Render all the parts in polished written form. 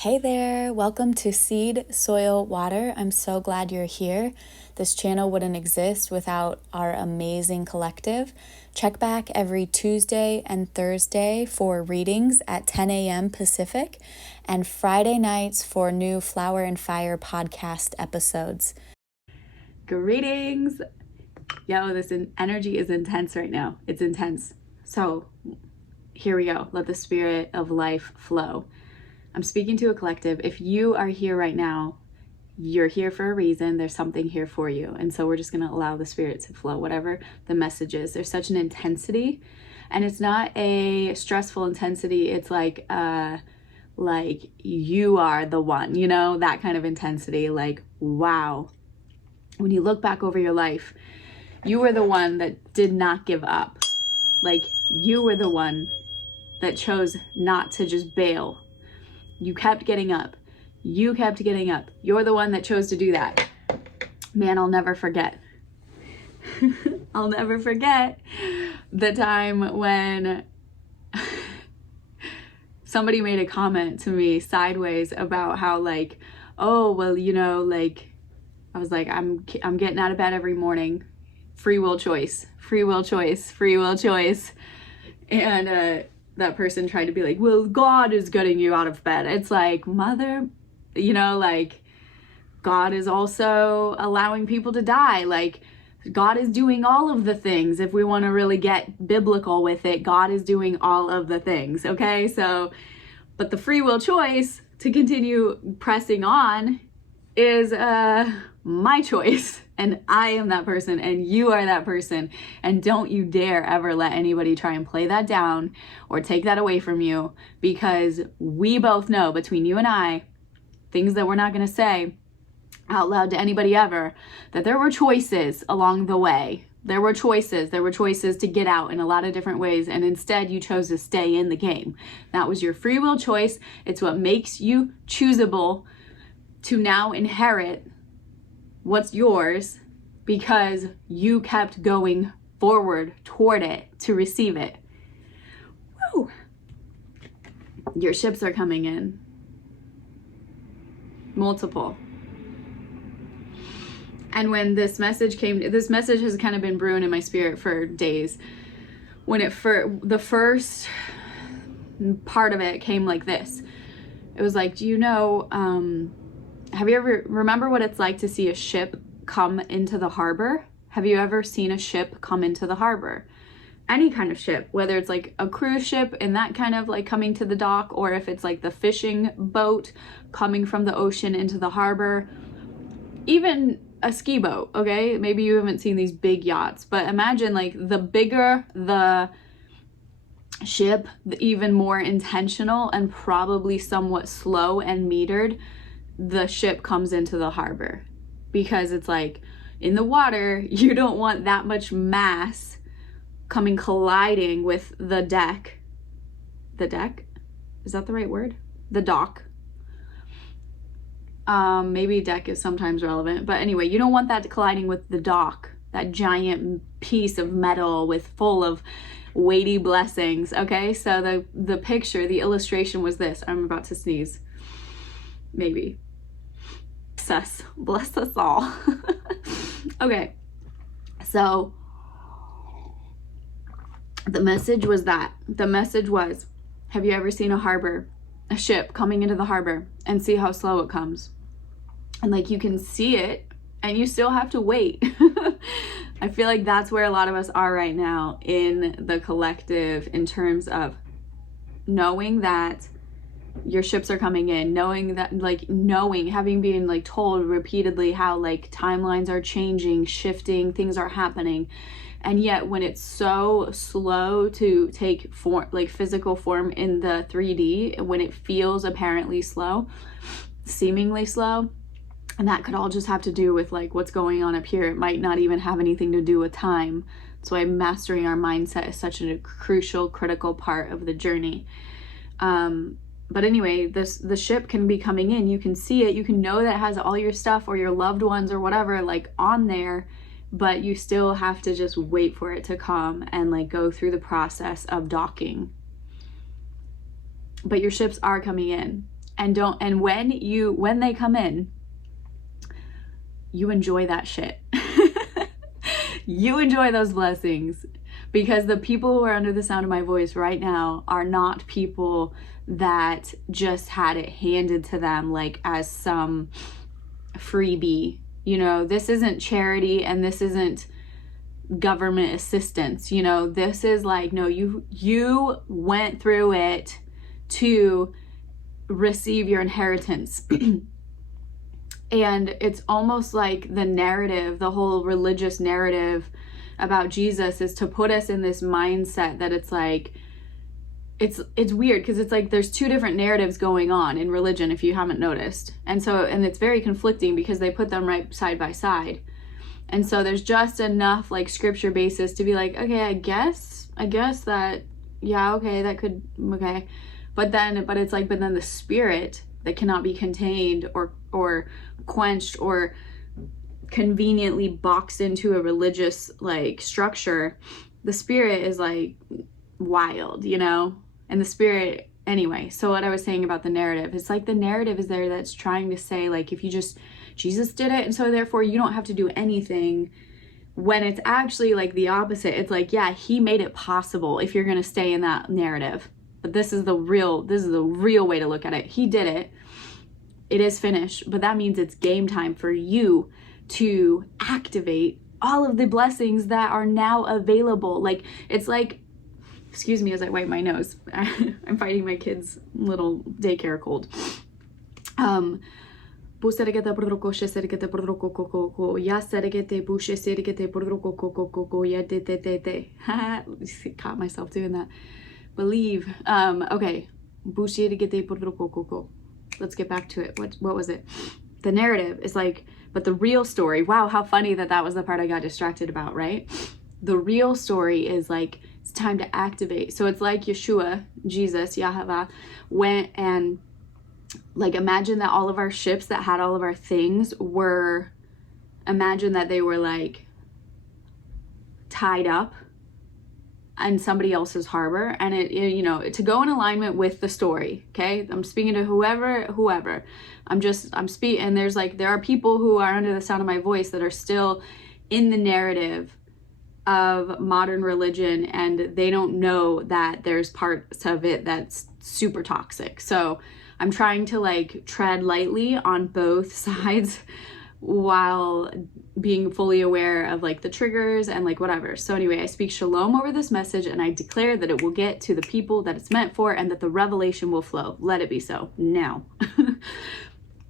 Hey there, welcome to Seed, Soil, Water. I'm so glad you're here. This channel wouldn't exist without our amazing collective. Check back every Tuesday and Thursday for readings at 10 a.m. Pacific and Friday nights for new Flower and Fire podcast episodes. Greetings! Yo, this energy is intense right now. It's intense. So here we go. Let the spirit of life flow. I'm speaking to a collective. If you are here right now, you're here for a reason. There's something here for you. And so we're just going to allow the spirit to flow, whatever the message is. There's such an intensity, and it's not a stressful intensity. It's like you are the one, you know, that kind of intensity. Like, wow. When you look back over your life, you were the one that did not give up. Like, you were the one that chose not to just bail. You kept getting up. You kept getting up. You're the one that chose to do that. Man, I'll never forget. I'll never forget the time when somebody made a comment to me sideways about how, like, oh, well, you know, like, I was like, I'm getting out of bed every morning. Free will choice, free will choice, free will choice. And that person tried to be like, well, God is getting you out of bed. It's like, mother, you know, like, God is also allowing people to die. Like, God is doing all of the things. If we want to really get biblical with it, God is doing all of the things. Okay. So, but the free will choice to continue pressing on is my choice. And I am that person, and you are that person. And don't you dare ever let anybody try and play that down or take that away from you, because we both know, between you and I, things that we're not going to say out loud to anybody ever, that there were choices along the way. There were choices to get out in a lot of different ways, and instead you chose to stay in the game. That was your free will choice. It's what makes you choosable to now inherit what's yours, because you kept going forward toward it to receive it. Woo! Your ships are coming in. Multiple. And when this message has kind of been brewing in my spirit for days. When the first part of it came like this. It was like, do you know, have you ever, remember what it's like to see a ship come into the harbor? Have you ever seen a ship come into the harbor? Any kind of ship, whether it's like a cruise ship and that kind of like coming to the dock, or if it's like the fishing boat coming from the ocean into the harbor, even a ski boat, okay? Maybe you haven't seen these big yachts, but imagine, like, the bigger the ship, the even more intentional and probably somewhat slow and metered the ship comes into the harbor. Because it's like, in the water, you don't want that much mass coming colliding with the deck. The deck? Is that the right word? The dock. Maybe deck is sometimes relevant, but anyway, you don't want that colliding with the dock, that giant piece of metal full of weighty blessings. Okay, so the picture, the illustration was this. I'm about to sneeze. Maybe. Bless us all. Okay, so the message was that. The message was, have you ever seen a ship coming into the harbor, and see how slow it comes? And like, you can see it and you still have to wait. I feel like that's where a lot of us are right now in the collective, in terms of knowing that your ships are coming in, knowing that, like, having been like told repeatedly how like timelines are changing, shifting, things are happening. And yet when it's so slow to take form, like physical form in the 3D, when it feels apparently slow, seemingly slow, and that could all just have to do with like what's going on up here. It might not even have anything to do with time. That's why mastering our mindset is such a crucial, critical part of the journey. But anyway, the ship can be coming in. You can see it. You can know that it has all your stuff or your loved ones or whatever like on there, but you still have to just wait for it to come and like go through the process of docking. But your ships are coming in. and when they come in, you enjoy that shit. You enjoy those blessings, because the people who are under the sound of my voice right now are not people that just had it handed to them like as some freebie. You know, this isn't charity and this isn't government assistance. You know, this is like, no, you went through it to receive your inheritance. And it's almost like the narrative, the whole religious narrative about Jesus is to put us in this mindset that it's like, it's weird, because it's like there's two different narratives going on in religion, if you haven't noticed. And it's very conflicting because they put them right side by side. And so there's just enough like scripture basis to be like, okay, I guess that, yeah, okay, that could, okay. But then the spirit that cannot be contained or quenched or conveniently boxed into a religious like structure, the spirit is like wild, you know? And the spirit, anyway, so what I was saying about the narrative, it's like the narrative is there that's trying to say like, if you just, Jesus did it, and so therefore you don't have to do anything, when it's actually like the opposite. It's like, yeah, he made it possible if you're going to stay in that narrative. But this is the real way to look at it. He did it. It is finished, but that means it's game time for you to activate all of the blessings that are now available. Like, it's like, excuse me as I wipe my nose. I'm fighting my kid's little daycare cold. Caught myself doing that. Believe. Okay. Let's get back to it. What was it? The narrative is like, but the real story, wow, how funny that was the part I got distracted about, right? The real story is like, it's time to activate. So it's like Yeshua, Jesus, Yahweh, went and like, imagine that all of our ships that had all of our things were, imagine that they were like tied up in somebody else's harbor, and it you know, to go in alignment with the story. Okay, I'm speaking to whoever. I'm speaking, and there are people who are under the sound of my voice that are still in the narrative of modern religion, and they don't know that there's parts of it that's super toxic. So I'm trying to like tread lightly on both sides while being fully aware of like the triggers and like whatever. So anyway, I speak shalom over this message, and I declare that it will get to the people that it's meant for, and that the revelation will flow. Let it be so now.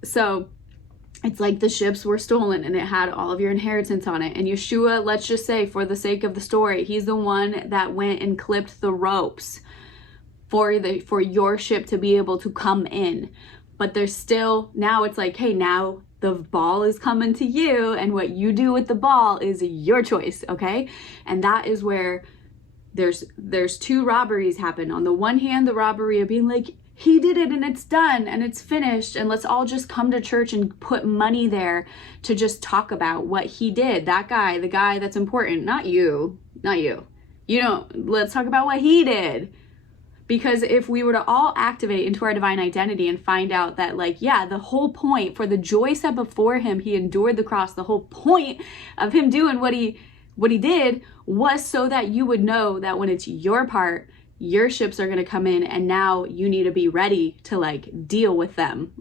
So it's like the ships were stolen and it had all of your inheritance on it. And Yeshua, let's just say for the sake of the story, he's the one that went and clipped the ropes for your ship to be able to come in. But there's still, now it's like, hey, now the ball is coming to you, and what you do with the ball is your choice, okay? And that is where there's two robberies happen. On the one hand, the robbery of being like, he did it and it's done and it's finished, and let's all just come to church and put money there to just talk about what he did. That guy, the guy that's important, not you. Let's talk about what he did. Because if we were to all activate into our divine identity and find out that, like, yeah, the whole point, for the joy set before him, he endured the cross. The whole point of him doing what he did was so that you would know that when it's your part, your ships are going to come in, and now you need to be ready to like deal with them.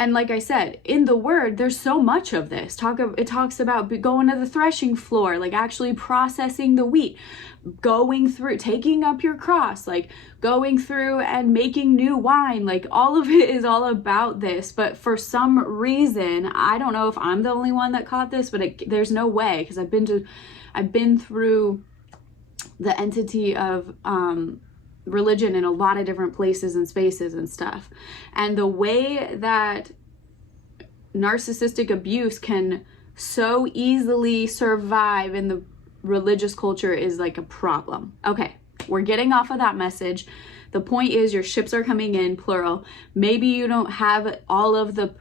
And like I said, in the word, there's so much of this. It talks about going to the threshing floor, like actually processing the wheat, going through, taking up your cross, like going through and making new wine. Like all of it is all about this. But for some reason, I don't know if I'm the only one that caught this, but there's no way, because I've been through the entity of religion in a lot of different places and spaces and stuff. And the way that narcissistic abuse can so easily survive in the religious culture is like a problem. Okay, we're getting off of that message. The point is, your ships are coming in, plural. Maybe you don't have all of the,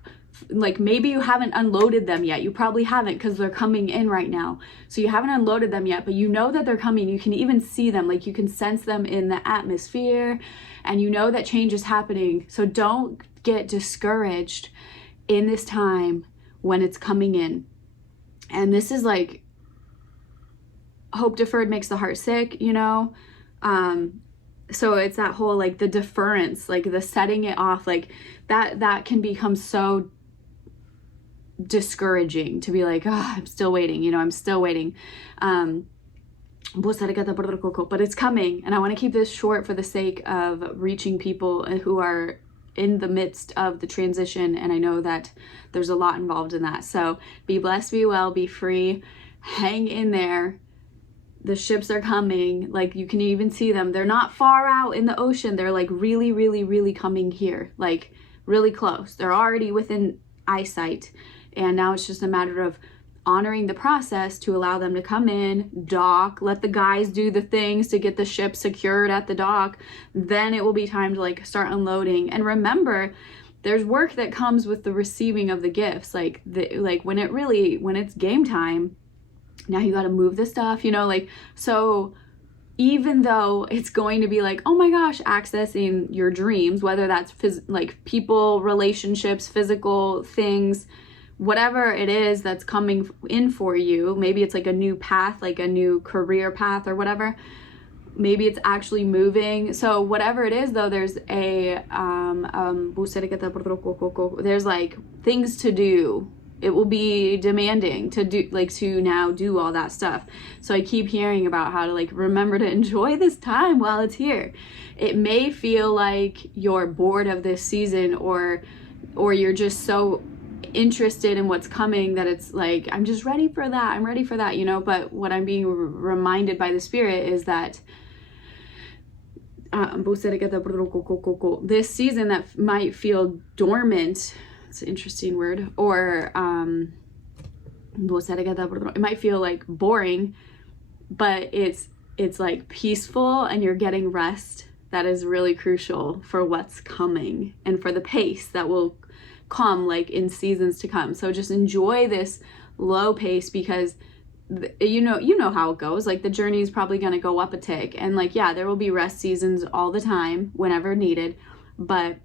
like, maybe you haven't unloaded them yet. You probably haven't, because they're coming in right now. So you haven't unloaded them yet, but you know that they're coming. You can even see them, like you can sense them in the atmosphere, and you know that change is happening. So don't get discouraged in this time when it's coming in. And this is like, hope deferred makes the heart sick, you know? So it's that whole like the deference, like the setting it off, like that can become so discouraging to be like, oh, I'm still waiting, you know, I'm still waiting. But it's coming, and I want to keep this short for the sake of reaching people who are in the midst of the transition, and I know that there's a lot involved in that. So be blessed, be well, be free, hang in there. The ships are coming, like you can even see them. They're not far out in the ocean. They're like really, really, really coming here, like really close. They're already within eyesight, and now it's just a matter of honoring the process to allow them to come in, dock, let the guys do the things to get the ship secured at the dock. Then it will be time to like start unloading. And remember, there's work that comes with the receiving of the gifts. Like when it's game time, now you got to move the stuff, you know, like, so even though it's going to be like, oh my gosh, accessing your dreams, whether that's like people, relationships, physical things, whatever it is that's coming in for you, maybe it's like a new path, like a new career path or whatever, maybe it's actually moving. So whatever it is though, there's there's like things to do. It will be demanding to do, like to now do all that stuff. So I keep hearing about how to like remember to enjoy this time while it's here. It may feel like you're bored of this season, or you're just so interested in what's coming that it's like, I'm just ready for that, I'm ready for that, you know. But what I'm being reminded by the Spirit is that this season that might feel dormant, it's an interesting word, or it might feel like boring, but it's like peaceful and you're getting rest. That is really crucial for what's coming and for the pace that will come like in seasons to come. So just enjoy this low pace, because you know how it goes. Like the journey is probably going to go up a tick, and like, yeah, there will be rest seasons all the time whenever needed, but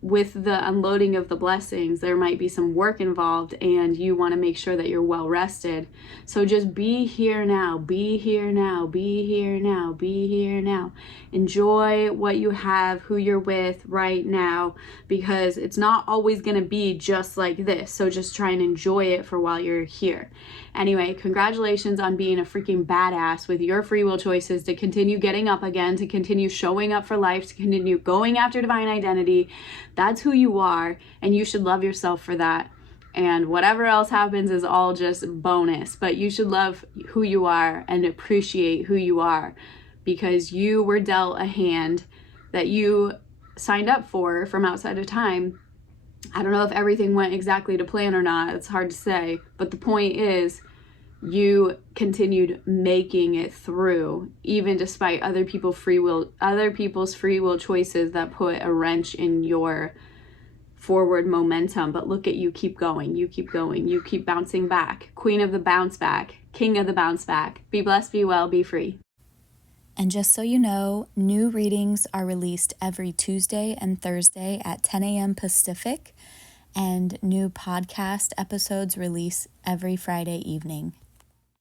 with the unloading of the blessings, there might be some work involved, and you want to make sure that you're well rested. So just be here now, be here now, be here now, be here now. Enjoy what you have, who you're with right now, because it's not always going to be just like this. So just try and enjoy it for while you're here. Anyway, congratulations on being a freaking badass with your free will choices to continue getting up again, to continue showing up for life, to continue going after divine identity. That's who you are, and you should love yourself for that. And whatever else happens is all just bonus, but you should love who you are and appreciate who you are, because you were dealt a hand that you signed up for from outside of time. I don't know if everything went exactly to plan or not. It's hard to say, but the point is you continued making it through, even despite other people's free will choices that put a wrench in your forward momentum. But look at you, keep going, you keep going, you keep bouncing back. Queen of the bounce back, king of the bounce back. Be blessed, be well, be free. And just so you know, new readings are released every Tuesday and Thursday at 10 a.m. Pacific, and new podcast episodes release every Friday evening.